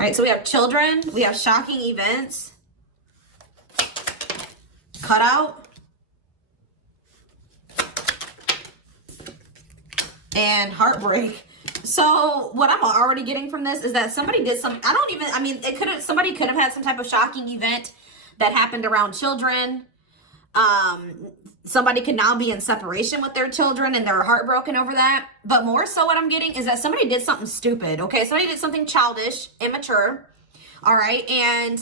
All right, so we have children. We have shocking events. Cutout. And heartbreak. So what I'm already getting from this is that somebody did some, somebody could have had some type of shocking event that happened around children. Somebody could now be in separation with their children and they're heartbroken over that. But more so what I'm getting is that somebody did something stupid. Okay, somebody did something childish, immature. All right, and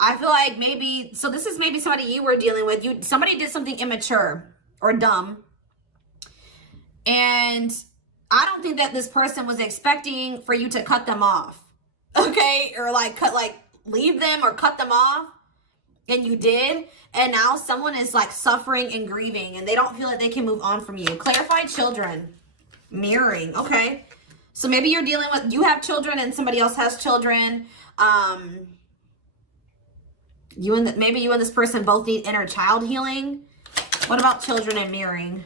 I feel like maybe, so this is maybe somebody you were dealing with. Somebody did something immature or dumb. And I don't think that this person was expecting for you to cut them off. Okay, or leave them or cut them off. And you did. And now someone is like suffering and grieving and they don't feel like they can move on from you. Clarified children. Mirroring. Okay. So maybe you're dealing with, you have children and somebody else has children. Maybe you and this person both need inner child healing. What about children and mirroring?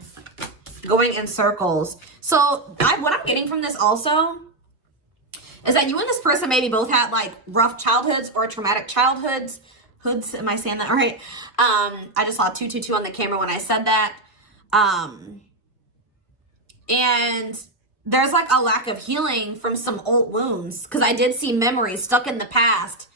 Going in circles. So what I'm getting from this also is that you and this person maybe both had like rough childhoods or traumatic childhoods. Am I saying that all right? I just saw 222 on the camera when I said that. And there's like a lack of healing from some old wounds because I did see memories stuck in the past.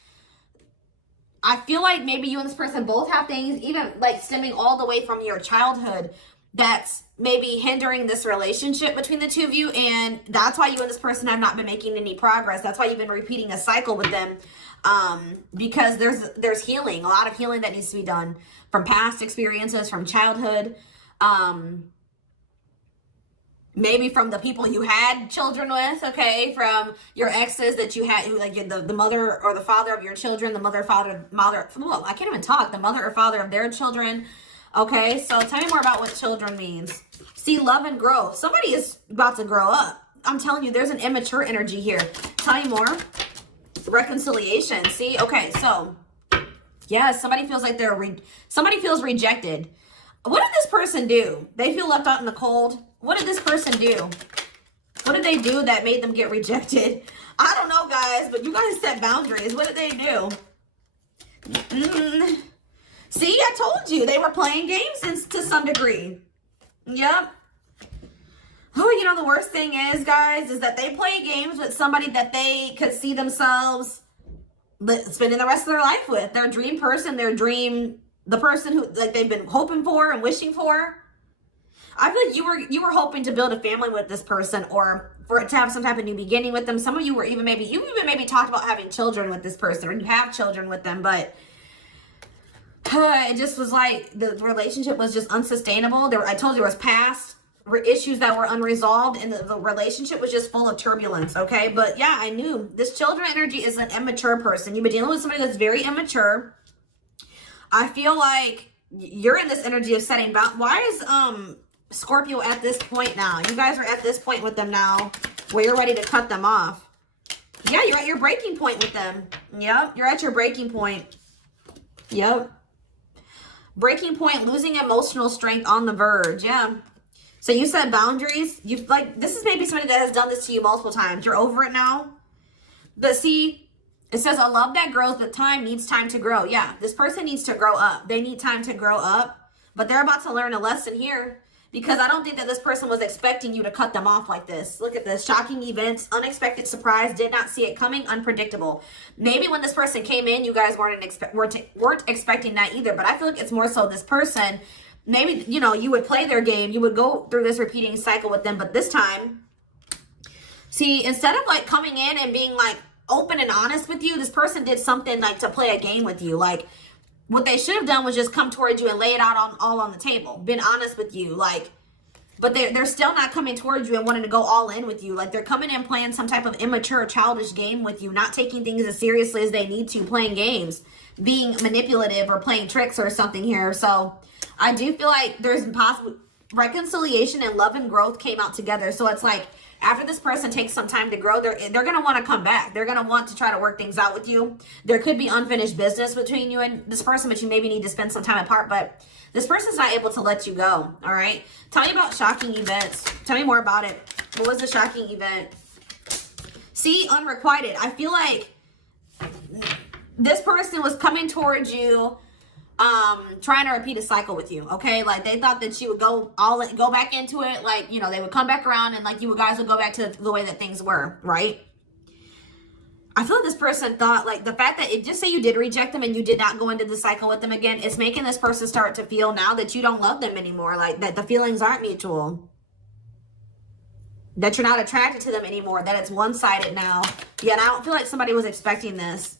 I feel like maybe you and this person both have things even like stemming all the way from your childhood that's maybe hindering this relationship between the two of you. And that's why you and this person have not been making any progress. That's why you've been repeating a cycle with them. Because there's healing, a lot of healing that needs to be done from past experiences, from childhood, maybe from the people you had children with, okay, from your exes that you had, like the mother or the father of your children, the mother or father of their children. Okay, so tell me more about what children means. See, love and growth. Somebody is about to grow up. I'm telling you, there's an immature energy here. Tell me more. Reconciliation. See, okay, so yeah, somebody feels like somebody feels rejected. What did this person do? They feel left out in the cold. What did this person do? What did they do that made them get rejected? I don't know, guys, but you guys set boundaries. What did they do? See, I told you they were playing games to some degree. Yep. Oh, you know, the worst thing is, guys, is that they play games with somebody that they could see themselves spending the rest of their life with. Their dream person, the person who like they've been hoping for and wishing for. I feel like you were hoping to build a family with this person or for it to have some type of new beginning with them. Some of you were even maybe talked about having children with this person or you have children with them, but it just was like the relationship was just unsustainable. I told you there was past issues that were unresolved and the relationship was just full of turbulence. Okay, but yeah, I knew this children energy is an immature person. You've been dealing with somebody that's very immature. I feel like you're in this energy of setting boundaries. Why is Scorpio at this point now? You guys are at this point with them now where you're ready to cut them off. Yeah, you're at your breaking point with them. Yep, you're at your breaking point. Yep. Breaking point, losing emotional strength, on the verge. Yeah. So you set boundaries. This is maybe somebody that has done this to you multiple times. You're over it now. But see, it says a love that grows, but time needs time to grow. Yeah, this person needs to grow up. They need time to grow up. But they're about to learn a lesson here. Because I don't think that this person was expecting you to cut them off like this. Look at this. Shocking events, unexpected surprise, did not see it coming, unpredictable. Maybe when this person came in, you guys weren't expecting that either. But I feel like it's more so this person, maybe, you know, you would play their game. You would go through this repeating cycle with them. But this time, see, instead of like coming in and being like open and honest with you, this person did something like to play a game with you. Like, what they should have done was just come towards you and lay it out all on the table. Been honest with you. Like, but they're still not coming towards you and wanting to go all in with you. Like, they're coming in playing some type of immature, childish game with you. Not taking things as seriously as they need to. Playing games. Being manipulative or playing tricks or something here. So, I do feel like there's possible reconciliation and love and growth came out together. So, it's like, after this person takes some time to grow, they're going to want to come back. They're going to want to try to work things out with you. There could be unfinished business between you and this person, but you maybe need to spend some time apart. But this person's not able to let you go, all right? Tell me about shocking events. Tell me more about it. What was the shocking event? See, unrequited. I feel like this person was coming towards you, trying to repeat a cycle with you, okay? Like, they thought that you would go back into it, like, you know, they would come back around and, like, you guys would go back to the way that things were, right? I feel like this person thought, like, the fact that just say you did reject them and you did not go into the cycle with them again, it's making this person start to feel now that you don't love them anymore, like, that the feelings aren't mutual, that you're not attracted to them anymore, that it's one-sided now. Yeah, and I don't feel like somebody was expecting this.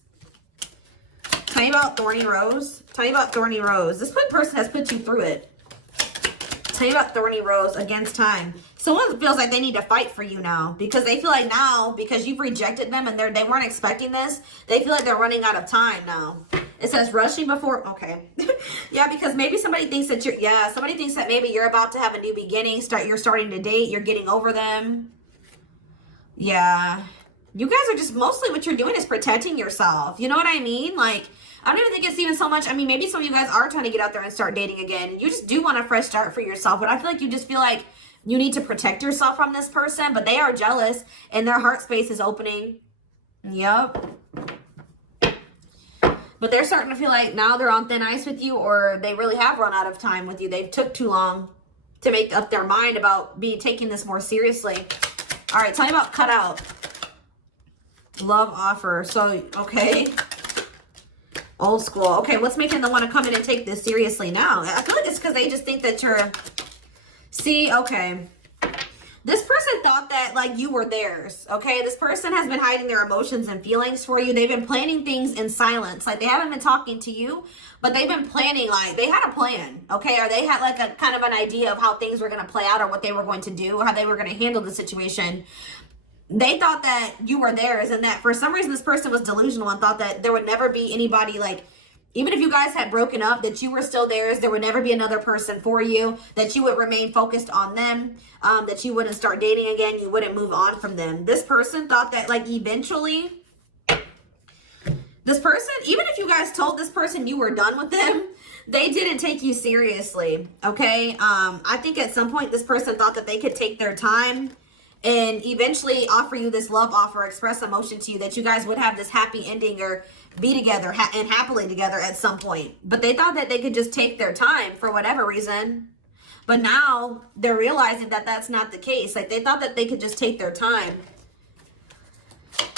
Tell me about Thorny Rose. Tell me about Thorny Rose. This person has put you through it. Tell me about Thorny Rose against time. Someone feels like they need to fight for you now because they feel like now, because you've rejected them and they weren't expecting this, they feel like they're running out of time now. It says rushing before, okay. Yeah, because maybe somebody thinks that somebody thinks that maybe you're about to have a new beginning, you're starting to date, you're getting over them. Yeah. You guys are just, mostly what you're doing is protecting yourself. You know what I mean? Like, I don't even think it's even so much, I mean, maybe some of you guys are trying to get out there and start dating again. You just do want a fresh start for yourself, but I feel like you just feel like you need to protect yourself from this person, but they are jealous and their heart space is opening. Yep. But they're starting to feel like now they're on thin ice with you, or they really have run out of time with you. They've took too long to make up their mind about taking this more seriously. All right, tell me about cut out. Love offer. So, okay. Old school. Okay, what's making them want to come in and take this seriously now? I feel like it's because they just think that you're... See, okay. This person thought that, like, you were theirs, okay? This person has been hiding their emotions and feelings for you. They've been planning things in silence. Like, they haven't been talking to you, but they've been planning, like, they had a plan, okay? Or they had, like, a kind of an idea of how things were going to play out or what they were going to do or how they were going to handle the situation. They thought that you were theirs and that for some reason this person was delusional and thought that there would never be anybody, like, even if you guys had broken up, that you were still theirs, there would never be another person for you, that you would remain focused on them, that you wouldn't start dating again, you wouldn't move on from them. This person thought that, like, eventually, this person, even if you guys told this person you were done with them, they didn't take you seriously, okay? I think at some point this person thought that they could take their time and eventually offer you this love offer, express emotion to you, that you guys would have this happy ending or be together and happily together at some point. But they thought that they could just take their time for whatever reason. But now they're realizing that that's not the case. Like, they thought that they could just take their time.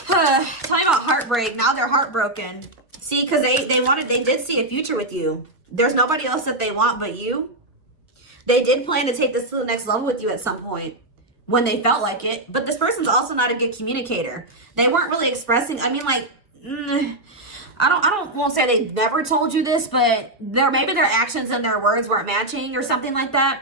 Tell me about heartbreak. Now they're heartbroken. See, because they did see a future with you. There's nobody else that they want but you. They did plan to take this to the next level with you at some point when they felt like it. But this person's also not a good communicator. They weren't really expressing, I mean, like, I won't say they never told you this, but maybe their actions and their words weren't matching or something like that.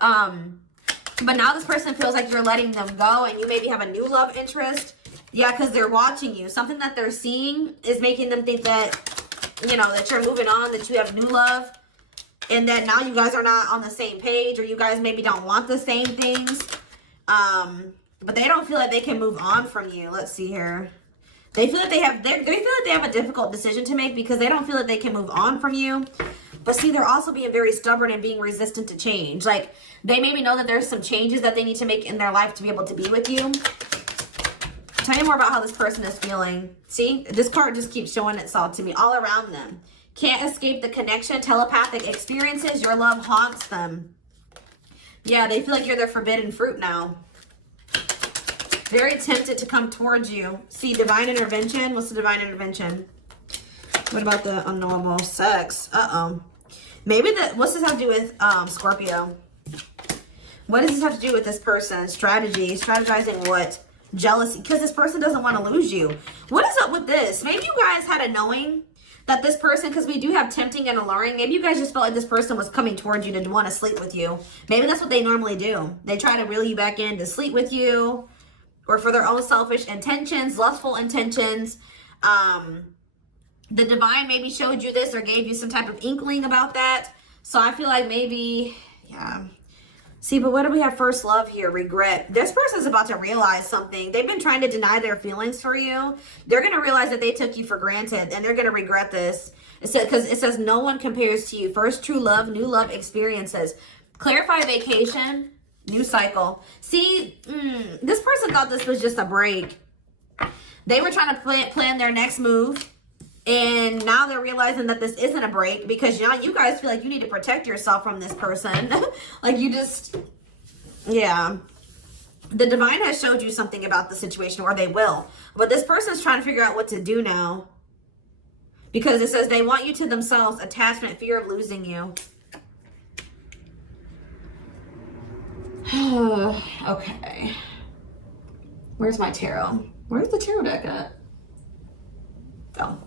But now this person feels like you're letting them go and you maybe have a new love interest. Yeah, because they're watching you. Something that they're seeing is making them think that, you know, that you're moving on, that you have new love, and that now you guys are not on the same page, or you guys maybe don't want the same things. But they don't feel like they can move on from you. Let's see here. They feel like they feel like they have a difficult decision to make because they don't feel like they can move on from you. But see, they're also being very stubborn and being resistant to change. Like, they maybe know that there's some changes that they need to make in their life to be able to be with you. Tell me more about how this person is feeling. See, this card just keeps showing itself to me all around them. Can't escape the connection, telepathic experiences. Your love haunts them. Yeah, they feel like you're their forbidden fruit now. Very tempted to come towards you. See, divine intervention. What's the divine intervention? What about the unnormal sex? Uh-oh. Maybe what's this have to do with Scorpio? What does this have to do with this person? Strategy. Strategizing what? Jealousy. Because this person doesn't want to lose you. What is up with this? Maybe you guys had a knowing that this person, because we do have tempting and alluring, maybe you guys just felt like this person was coming towards you to want to sleep with you. Maybe that's what they normally do. They try to reel you back in to sleep with you, or for their own selfish intentions, lustful intentions. The divine maybe showed you this or gave you some type of inkling about that. So I feel like maybe, yeah. See, but what do we have first love here? Regret. This person's about to realize something. They've been trying to deny their feelings for you. They're going to realize that they took you for granted, and they're going to regret this. Because it says no one compares to you. First true love, new love experiences. Clarify vacation, new cycle. See, this person thought this was just a break. They were trying to plan their next move, And now they're realizing that this isn't a break because now you guys feel like you need to protect yourself from this person. Like you just, yeah. The divine has showed you something about the situation, or they will. But this person's trying to figure out what to do now. Because it says they want you to themselves, attachment, fear of losing you. Okay. Where's my tarot? Where's the tarot deck at? Oh.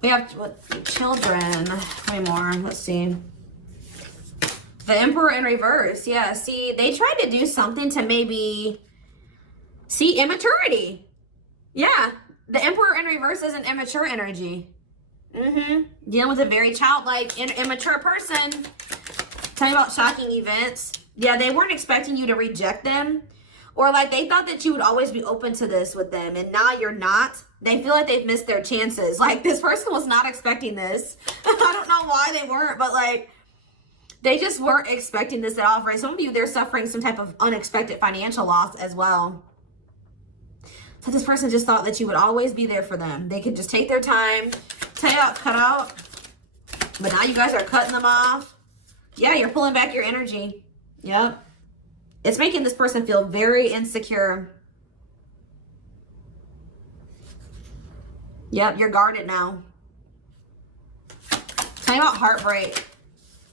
We have what, children. How many more? Let's see. The Emperor in reverse. Yeah, see, they tried to do something to maybe see immaturity. Yeah, the Emperor in reverse is an immature energy. Dealing with a very childlike, immature person. Tell me about shocking events. Yeah, they weren't expecting you to reject them. Or like they thought that you would always be open to this with them. And now you're not. They feel like they've missed their chances. Like this person was not expecting this. I don't know why they weren't, but like they just weren't expecting this at all. For some of you, they're suffering some type of unexpected financial loss as well. So this person just thought that you would always be there for them. They could just take their time, tell you out, cut out. But now you guys are cutting them off. Yeah, you're pulling back your energy. Yep. It's making this person feel very insecure. Yep, you're guarded now. Tell me about heartbreak.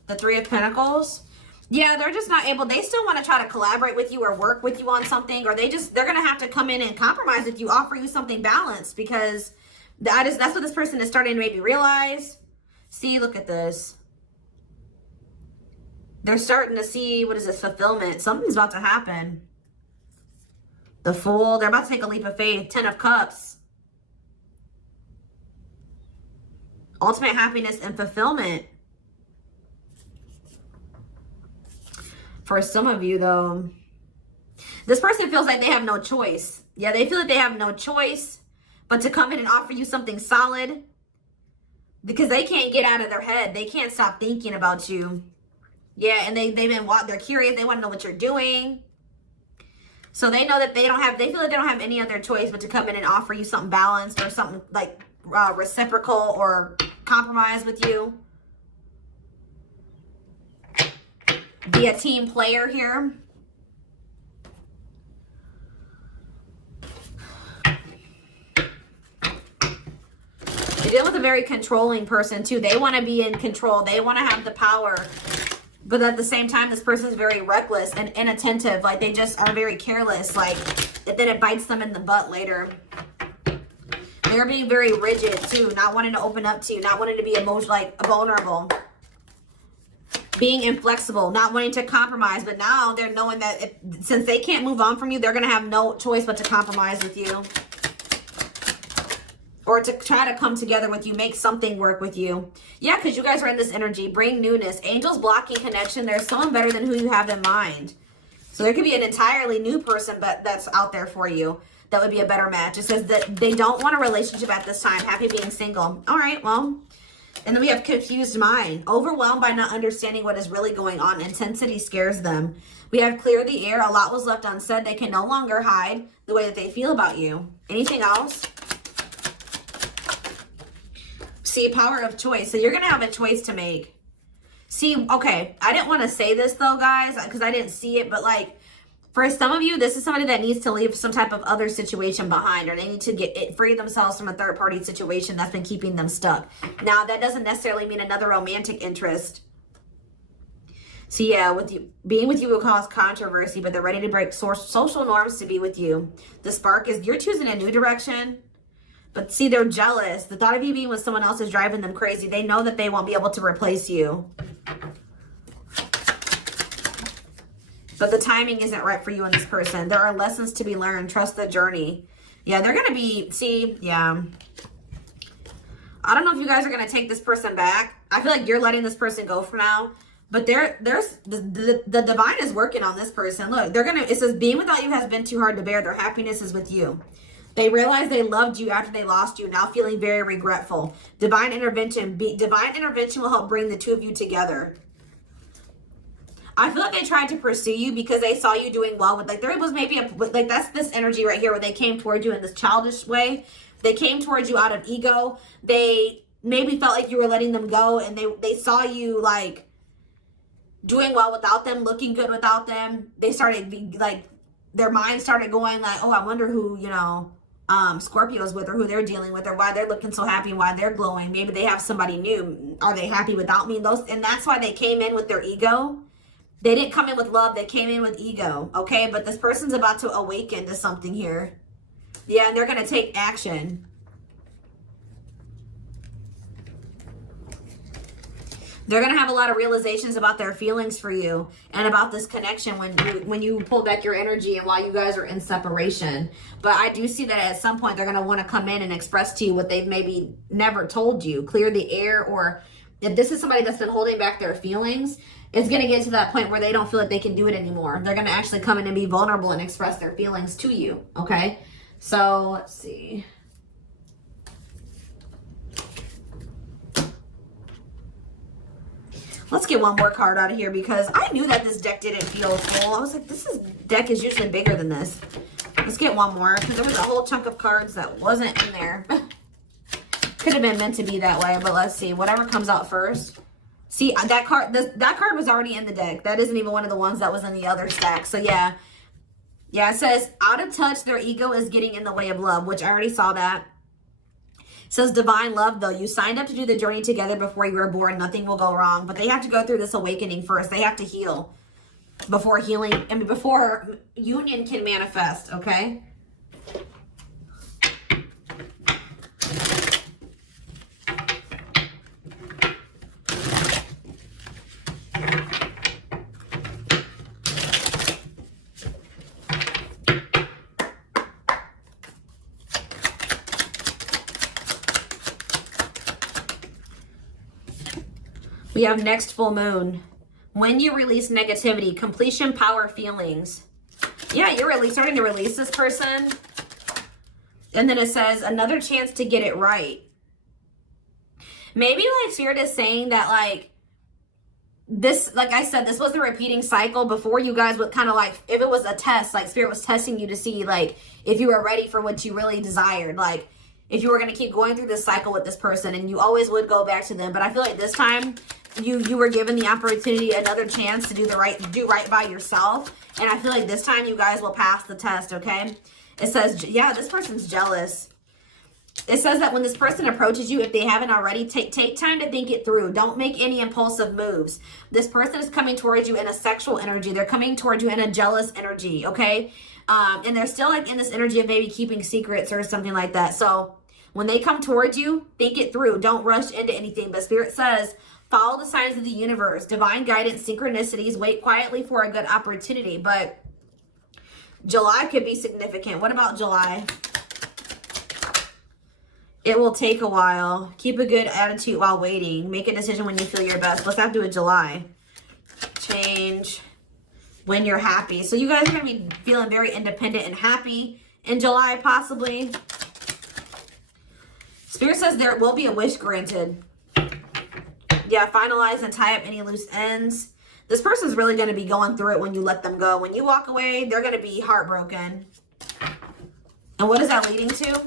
The Three of Pentacles. Yeah, they're just not able. They still want to try to collaborate with you or work with you on something. Or they're going to have to come in and compromise with you, offer you something balanced. Because that's what this person is starting to maybe realize. See, look at this. They're starting to see, what is this, fulfillment. Something's about to happen. The Fool. They're about to take a leap of faith. 10 of Cups. Ultimate happiness and fulfillment. For some of you, though, this person feels like they have no choice. Yeah, they feel like they have no choice but to come in and offer you something solid because they can't get out of their head. They can't stop thinking about you. Yeah, and they're curious. They want to know what you're doing. So they know that they feel like they don't have any other choice but to come in and offer you something balanced or something like reciprocal or compromise with you. Be a team player here. You're dealing with a very controlling person too. They want to be in control. They want to have the power. But at the same time, this person is very reckless and inattentive. Like they just are very careless. Like then it bites them in the butt later. They're being very rigid too. Not wanting to open up to you. Not wanting to be vulnerable. Being inflexible, not wanting to compromise, but now they're knowing that since they can't move on from you, they're going to have no choice but to compromise with you. Or to try to come together with you, make something work with you. Yeah, because you guys are in this energy. Bring newness. Angels blocking connection. There's someone better than who you have in mind. So there could be an entirely new person that's out there for you. That would be a better match. It says that they don't want a relationship at this time. Happy being single. All right, well. And then we have confused mind. Overwhelmed by not understanding what is really going on. Intensity scares them. We have clear the air. A lot was left unsaid. They can no longer hide the way that they feel about you. Anything else? See, power of choice. So you're going to have a choice to make. See, okay. I didn't want to say this though, guys, because I didn't see it. But like, for some of you, this is somebody that needs to leave some type of other situation behind, or they need to free themselves from a third-party situation that's been keeping them stuck. Now, that doesn't necessarily mean another romantic interest. So yeah, being with you will cause controversy, but they're ready to break social norms to be with you. The spark is you're choosing a new direction, but see, they're jealous. The thought of you being with someone else is driving them crazy. They know that they won't be able to replace you. But the timing isn't right for you and this person. There are lessons to be learned. Trust the journey. Yeah, they're going to be, see, yeah. I don't know if you guys are going to take this person back. I feel like you're letting this person go for now. But there's the divine is working on this person. Look, they're going to, it says, being without you has been too hard to bear. Their happiness is with you. They realize they loved you after they lost you, now feeling very regretful. Divine intervention will help bring the two of you together. I feel like they tried to pursue you because they saw you doing well with, like, there was maybe like, that's this energy right here where they came towards you in this childish way. They came towards you out of ego. They maybe felt like you were letting them go, and they saw you, like, doing well without them, looking good without them. They started, like, their mind started going like, oh, I wonder who, you know, Scorpio's with, or who they're dealing with, or why they're looking so happy, why they're glowing. Maybe they have somebody new. Are they happy without me? And that's why they came in with their ego. They didn't come in with love. They came in with ego, okay? But this person's about to awaken to something here. Yeah, and they're going to take action. They're going to have a lot of realizations about their feelings for you and about this connection when you pull back your energy and while you guys are in separation. But I do see that at some point they're going to want to come in and express to you what they've maybe never told you. Clear the air, or if this is somebody that's been holding back their feelings, it's going to get to that point where they don't feel like they can do it anymore. They're going to actually come in and be vulnerable and express their feelings to you, okay? So, let's see. Let's get one more card out of here, because I knew that this deck didn't feel full. I was like, deck is usually bigger than this. Let's get one more, because there was a whole chunk of cards that wasn't in there. Could have been meant to be that way, but let's see. Whatever comes out first. See, that card was already in the deck. That isn't even one of the ones that was in the other stack. So, yeah. Yeah, it says, out of touch, their ego is getting in the way of love, which I already saw that. It says, divine love, though. You signed up to do the journey together before you were born. Nothing will go wrong. But they have to go through this awakening first. They have to heal before before union can manifest, okay? We have next full moon. When you release negativity, completion, power, feelings. Yeah, you're starting to release this person. And then it says, another chance to get it right. Maybe, like, Spirit is saying that, like, this, like I said, this was the repeating cycle before you guys would kind of, like, if it was a test, like, Spirit was testing you to see, like, if you were ready for what you really desired. Like, if you were going to keep going through this cycle with this person, and you always would go back to them. But I feel like this time you were given the opportunity, another chance to do right by yourself. And I feel like this time you guys will pass the test, okay? It says, yeah, this person's jealous. It says that when this person approaches you, if they haven't already, take time to think it through. Don't make any impulsive moves. This person is coming towards you in a sexual energy. They're coming towards you in a jealous energy, okay? And they're still, like, in this energy of maybe keeping secrets or something like that. So when they come towards you, think it through. Don't rush into anything. But Spirit says, follow the signs of the universe, divine guidance, synchronicities, wait quietly for a good opportunity. But July could be significant. What about July? It will take a while. Keep a good attitude while waiting. Make a decision when you feel your best. Let's have to do a July. Change when you're happy. So you guys are going to be feeling very independent and happy in July, possibly. Spirit says there will be a wish granted. Yeah, finalize and tie up any loose ends. This person's really going to be going through it when you let them go. When you walk away, they're going to be heartbroken. And what is that leading to?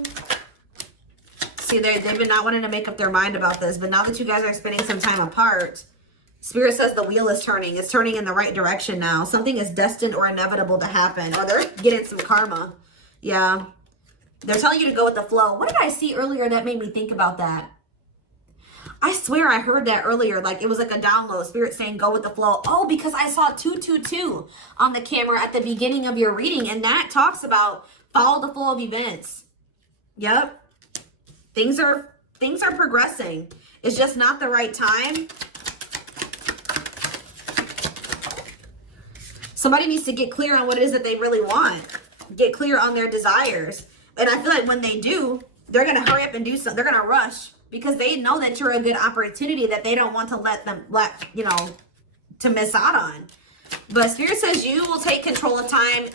See, they've been not wanting to make up their mind about this. But now that you guys are spending some time apart, Spirit says the wheel is turning. It's turning in the right direction now. Something is destined or inevitable to happen. Or they're getting some karma. Yeah. They're telling you to go with the flow. What did I see earlier that made me think about that? I swear I heard that earlier. Like, it was like a download. Spirit saying go with the flow. Oh, because I saw 222 on the camera at the beginning of your reading. And that talks about follow the flow of events. Yep. Things are progressing. It's just not the right time. Somebody needs to get clear on what it is that they really want. Get clear on their desires. And I feel like when they do, they're going to hurry up and do something. They're going to rush. because they know that you're a good opportunity that they don't want to to miss out on. But Spirit says you will take control of time,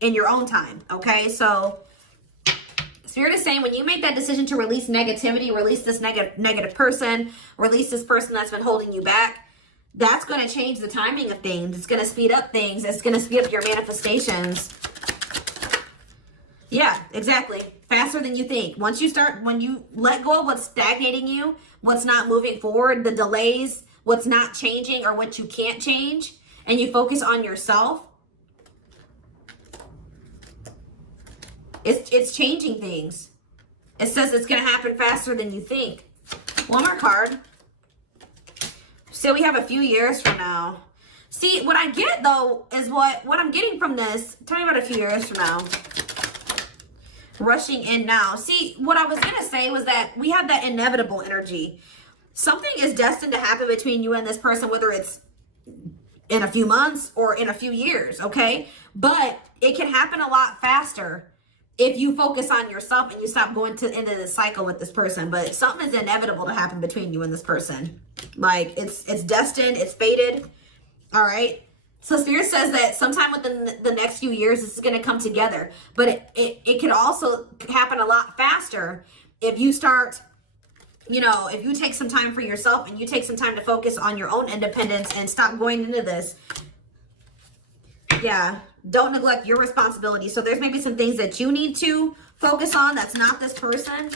in your own time. Okay, so Spirit is saying when you make that decision to release negativity, release this negative person, release this person that's been holding you back, that's going to change the timing of things. It's going to speed up things. It's going to speed up your manifestations. Yeah, exactly. Faster than you think. When you let go of what's stagnating you, what's not moving forward, the delays, what's not changing or what you can't change, and you focus on yourself, it's changing things. It says it's going to happen faster than you think. One more card. So we have a few years from now. See, what I get, though, is what I'm getting from this. Tell me about a few years from now. Rushing in now. See, what I was going to say was that we have that inevitable energy. Something is destined to happen between you and this person, whether it's in a few months or in a few years, okay? But it can happen a lot faster if you focus on yourself and you stop going into the cycle with this person. But something is inevitable to happen between you and this person. Like, it's destined, it's fated, all right? So Spirit says that sometime within the next few years, this is going to come together. But it could also happen a lot faster if you start, if you take some time for yourself and you take some time to focus on your own independence and stop going into this. Yeah, don't neglect your responsibility. So there's maybe some things that you need to focus on that's not this person.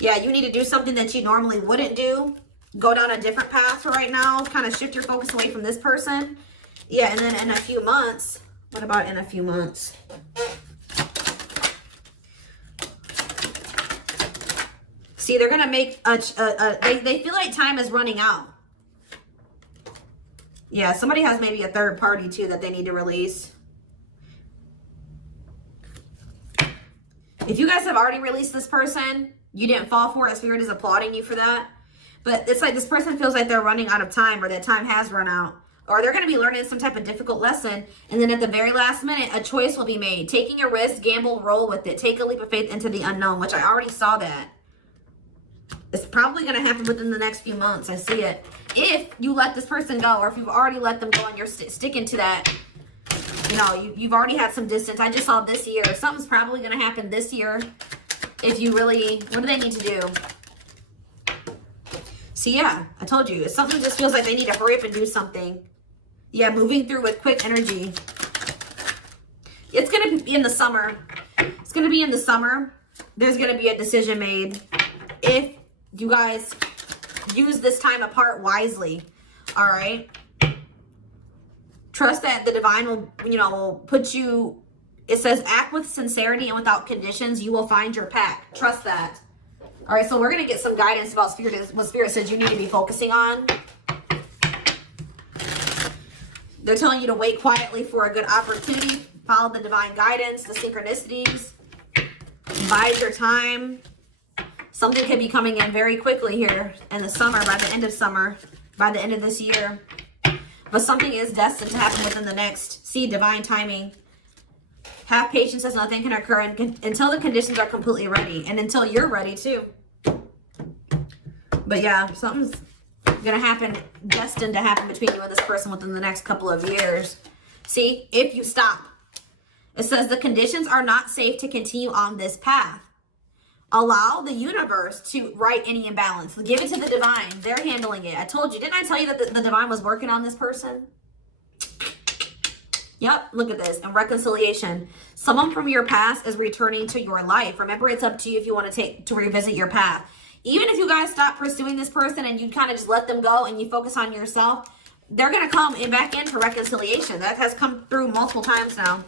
Yeah, you need to do something that you normally wouldn't do. Go down a different path for right now. Kind of shift your focus away from this person. Yeah, and then in a few months. What about in a few months? See, they're going to make they feel like time is running out. Yeah, somebody has maybe a third party too that they need to release. If you guys have already released this person, you didn't fall for it. Spirit is applauding you for that. But it's like this person feels like they're running out of time, or that time has run out. Or they're going to be learning some type of difficult lesson. And then at the very last minute, a choice will be made. Taking a risk, gamble, roll with it. Take a leap of faith into the unknown, which I already saw that. It's probably going to happen within the next few months. I see it. If you let this person go, or if you've already let them go and you're sticking to that, you've already had some distance. I just saw this year. Something's probably going to happen this year. If you really, what do they need to do? See, yeah, I told you. Something just feels like they need to hurry up and do something. Yeah, moving through with quick energy. It's going to be in the summer. It's going to be in the summer. There's going to be a decision made. If you guys use this time apart wisely, all right? Trust that the divine will put you, it says, act with sincerity and without conditions, you will find your pack. Trust that. All right, so we're going to get some guidance about what Spirit says you need to be focusing on. They're telling you to wait quietly for a good opportunity. Follow the divine guidance, the synchronicities. Bide your time. Something could be coming in very quickly here in the summer, by the end of summer, by the end of this year. But something is destined to happen within the next. See, divine timing. Have patience as nothing can occur until the conditions are completely ready. And until you're ready too. But yeah, something's going to happen, destined to happen between you and this person within the next couple of years. See, if you stop. It says the conditions are not safe to continue on this path. Allow the universe to right any imbalance. Give it to the divine. They're handling it. I told you. Didn't I tell you that the divine was working on this person? Yep, look at this. And reconciliation. Someone from your past is returning to your life. Remember, it's up to you if you want to revisit your path. Even if you guys stop pursuing this person and you kind of just let them go and you focus on yourself, they're going to come back in for reconciliation. That has come through multiple times now.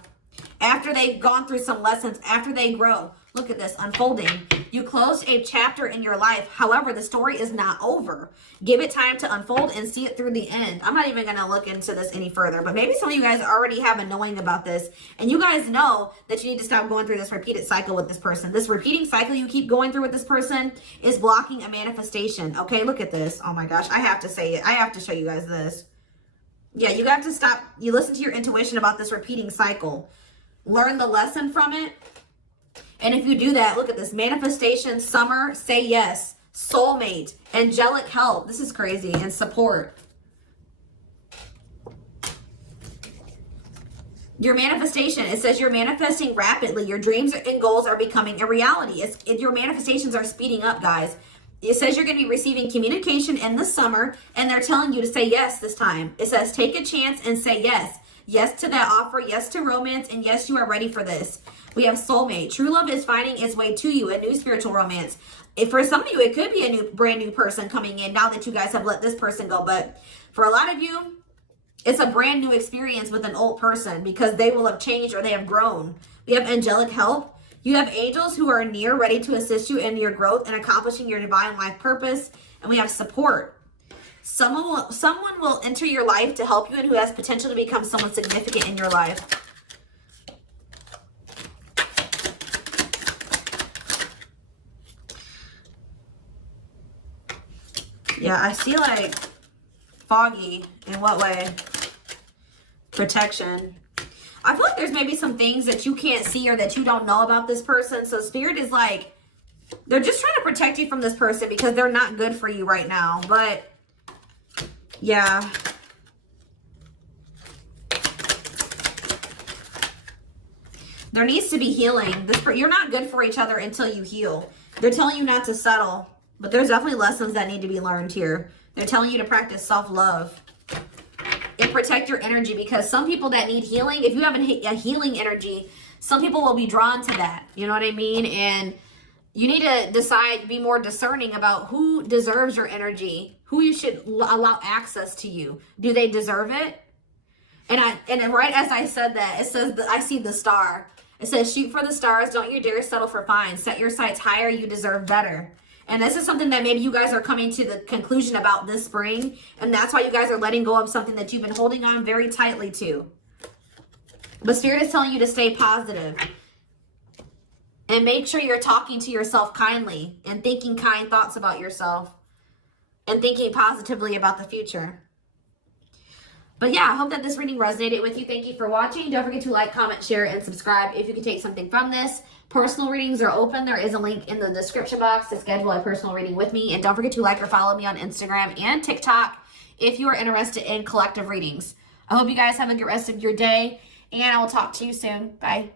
After they've gone through some lessons, after they grow. Look at this, unfolding. You closed a chapter in your life. However, the story is not over. Give it time to unfold and see it through the end. I'm not even going to look into this any further, but maybe some of you guys already have a knowing about this, and you guys know that you need to stop going through this repeated cycle with this person. This repeating cycle you keep going through with this person is blocking a manifestation. Okay, look at this. Oh my gosh, I have to say it. I have to show you guys this. Yeah, you got to stop. You listen to your intuition about this repeating cycle. Learn the lesson from it. And if you do that, look at this. Manifestation, summer, say yes. Soulmate, angelic help. This is crazy. And support. Your manifestation, it says you're manifesting rapidly. Your dreams and goals are becoming a reality. Your manifestations are speeding up, guys. It says you're going to be receiving communication in the summer, and they're telling you to say yes this time. It says take a chance and say yes. Yes to that offer, yes to romance, and yes, you are ready for this. We have soulmate. True love is finding its way to you, a new spiritual romance. If for some of you, it could be a brand new person coming in now that you guys have let this person go. But for a lot of you, it's a brand new experience with an old person because they will have changed or they have grown. We have angelic help. You have angels who are near, ready to assist you in your growth and accomplishing your divine life purpose. And we have support. Someone will enter your life to help you and who has potential to become someone significant in your life. Yeah, I see like foggy. In what way? Protection. I feel like there's maybe some things that you can't see or that you don't know about this person. So Spirit is like, they're just trying to protect you from this person because they're not good for you right now. But yeah. There needs to be healing. You're not good for each other until you heal. They're telling you not to settle. But there's definitely lessons that need to be learned here. They're telling you to practice self-love. And protect your energy, because some people that need healing, if you have a healing energy, some people will be drawn to that. You know what I mean? And you need to decide, be more discerning about who deserves your energy, who you should allow access to you. Do they deserve it? And right as I said that, it says that I see the star. It says, shoot for the stars. Don't you dare settle for fine. Set your sights higher. You deserve better. And this is something that maybe you guys are coming to the conclusion about this spring. And that's why you guys are letting go of something that you've been holding on very tightly to. But Spirit is telling you to stay positive. And make sure you're talking to yourself kindly. And thinking kind thoughts about yourself. And thinking positively about the future. But yeah, I hope that this reading resonated with you. Thank you for watching. Don't forget to like, comment, share, and subscribe if you can take something from this. Personal readings are open. There is a link in the description box to schedule a personal reading with me. And don't forget to like or follow me on Instagram and TikTok if you are interested in collective readings. I hope you guys have a good rest of your day. And I will talk to you soon. Bye.